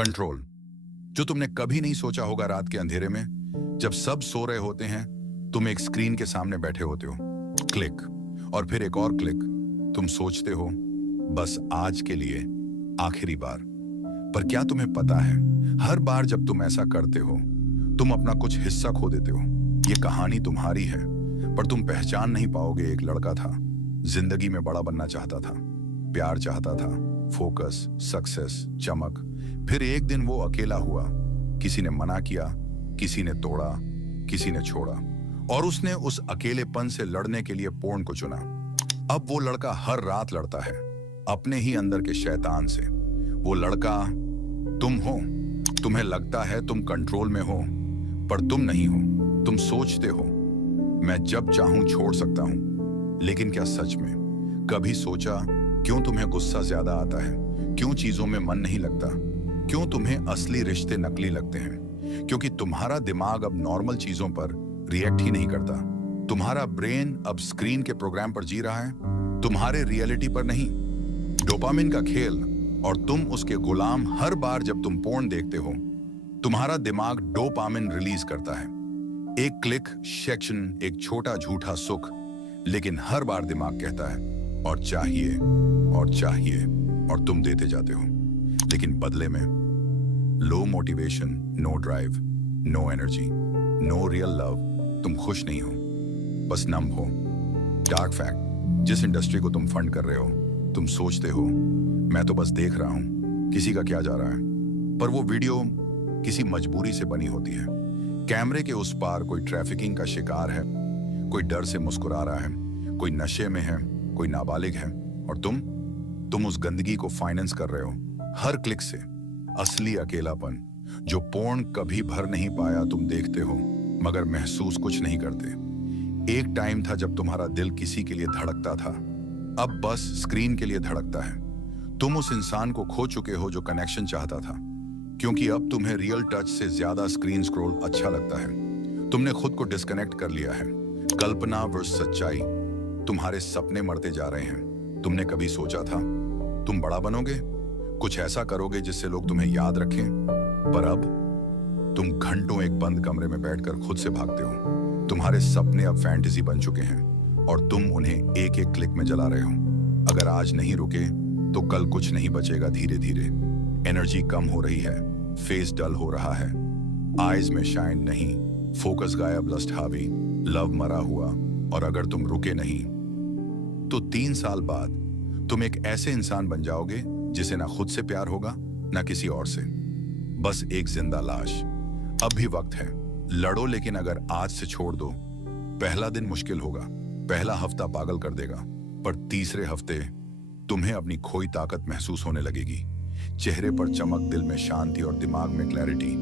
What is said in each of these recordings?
Control, जो तुमने कभी नहीं सोचा होगा। रात के अंधेरे में जब सब सो रहे होते हैं, तुम एक स्क्रीन के सामने बैठे होते हो। क्लिक और फिर एक और क्लिक। तुम सोचते हो बस आज के लिए आखिरी बार। पर क्या तुम्हें पता है, हर बार जब तुम ऐसा करते हो तुम अपना कुछ हिस्सा खो देते हो। ये कहानी तुम्हारी है, पर तुम पहचान नहीं पाओगे। एक लड़का था, जिंदगी में बड़ा बनना चाहता था, प्यार चाहता था, फोकस, सक्सेस, चमक। फिर एक दिन वो अकेला हुआ। किसी ने मना किया, किसी ने तोड़ा, किसी ने छोड़ा, और उसने उस अकेलेपन से लड़ने के लिए पोर्न को चुना। अब वो लड़का हर रात लड़ता है अपने ही अंदर के शैतान से। वो लड़का तुम हो। तुम्हें लगता है तुम कंट्रोल में हो, पर तुम नहीं हो। तुम सोचते हो मैं जब चाहूं छोड़ सकता हूं, लेकिन क्या सच में कभी सोचा क्यों तुम्हें गुस्सा ज्यादा आता है? क्यों चीजों में मन नहीं लगता? क्यों तुम्हें असली रिश्ते नकली लगते हैं? क्योंकि तुम्हारा दिमाग अब नॉर्मल चीजों पर रिएक्ट ही नहीं करता। तुम्हारा ब्रेन अब स्क्रीन के प्रोग्राम पर जी रहा है, तुम्हारे रियलिटी पर नहीं। डोपामिन का खेल, और तुम उसके गुलाम। हर बार जब तुम पोर्न देखते हो, तुम्हारा दिमाग डोपामिन रिलीज करता है। एक क्लिक, सेक्शन, एक छोटा झूठा सुख। लेकिन हर बार दिमाग कहता है और चाहिए और चाहिए, और तुम देते जाते हो। लेकिन बदले में low motivation, no drive, no energy, no real love. तुम खुश नहीं हो, बस नम हो। डार्क फैक्ट, जिस इंडस्ट्री को तुम फंड कर रहे हो, तुम सोचते हो मैं तो बस देख रहा हूं, किसी का क्या जा रहा है। पर वो वीडियो किसी मजबूरी से बनी होती है। कैमरे के उस पार कोई ट्रैफिकिंग का शिकार है, कोई डर से मुस्कुरा रहा है, कोई नशे में है, कोई नाबालिग है, और तुम उस गंदगी को फाइनेंस कर रहे हो हर क्लिक से। असली अकेलापन जो पोर्न कभी भर नहीं पाया, तुम देखते हो मगर महसूस कुछ नहीं करते। एक टाइम था जब तुम्हारा दिल किसी के लिए धड़कता था, अब बस स्क्रीन के लिए धड़कता है। तुम उस इंसान को खो चुके हो जो कनेक्शन चाहता था, क्योंकि अब तुम्हें रियल टच से ज्यादा स्क्रीन स्क्रॉल अच्छा लगता है। तुमने खुद को डिस्कनेक्ट कर लिया है। कल्पना वर्सेस सच्चाई। तुम्हारे सपने मरते जा रहे हैं। तुमने कभी सोचा था तुम बड़ा बनोगे, कुछ ऐसा करोगे जिससे लोग तुम्हें याद रखें? पर अब तुम घंटों एक बंद कमरे में बैठकर खुद से भागते हो। तुम्हारे सपने अब फैंटेसी बन चुके हैं, और तुम उन्हें एक एक क्लिक में जला रहे हो। अगर आज नहीं रुके तो कल कुछ नहीं बचेगा। धीरे धीरे एनर्जी कम हो रही है, फेस डल हो रहा है, आईज में शाइन नहीं, फोकस गायब, लस्ट हावी, लव मरा हुआ। और अगर तुम रुके नहीं तो 3 साल बाद तुम एक ऐसे इंसान बन जाओगे जिसे ना खुद से प्यार होगा, ना किसी और से, बस एक जिंदा लाश। अब भी वक्त है, लड़ो। लेकिन अगर आज से छोड़ दो, पहला दिन मुश्किल होगा, पहला हफ्ता पागल कर देगा, पर तीसरे हफ्ते तुम्हें अपनी खोई ताकत महसूस होने लगेगी। चेहरे पर चमक, दिल में शांति और दिमाग में क्लैरिटी।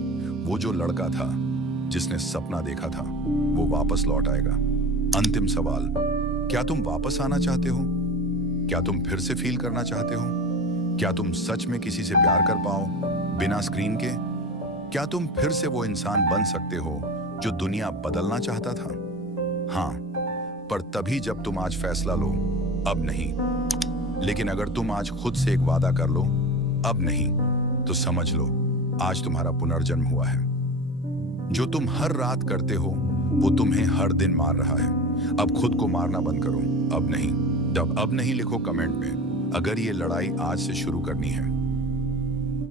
वो जो लड़का था जिसने सपना देखा था, वो वापस लौट आएगा। अंतिम सवाल, क्या तुम वापस आना चाहते हो? क्या तुम फिर से फील करना चाहते हो? क्या तुम सच में किसी से प्यार कर पाओ बिना स्क्रीन के? क्या तुम फिर से वो इंसान बन सकते हो जो दुनिया बदलना चाहता था? हाँ, पर तभी जब तुम आज फैसला लो, अब नहीं। लेकिन अगर तुम आज खुद से एक वादा कर लो, अब नहीं, तो समझ लो आज तुम्हारा पुनर्जन्म हुआ है। जो तुम हर रात करते हो वो तुम्हें हर दिन मार रहा है। अब खुद को मारना बंद करो। अब नहीं। जब अब नहीं लिखो कमेंट में, अगर ये लड़ाई आज से शुरू करनी है।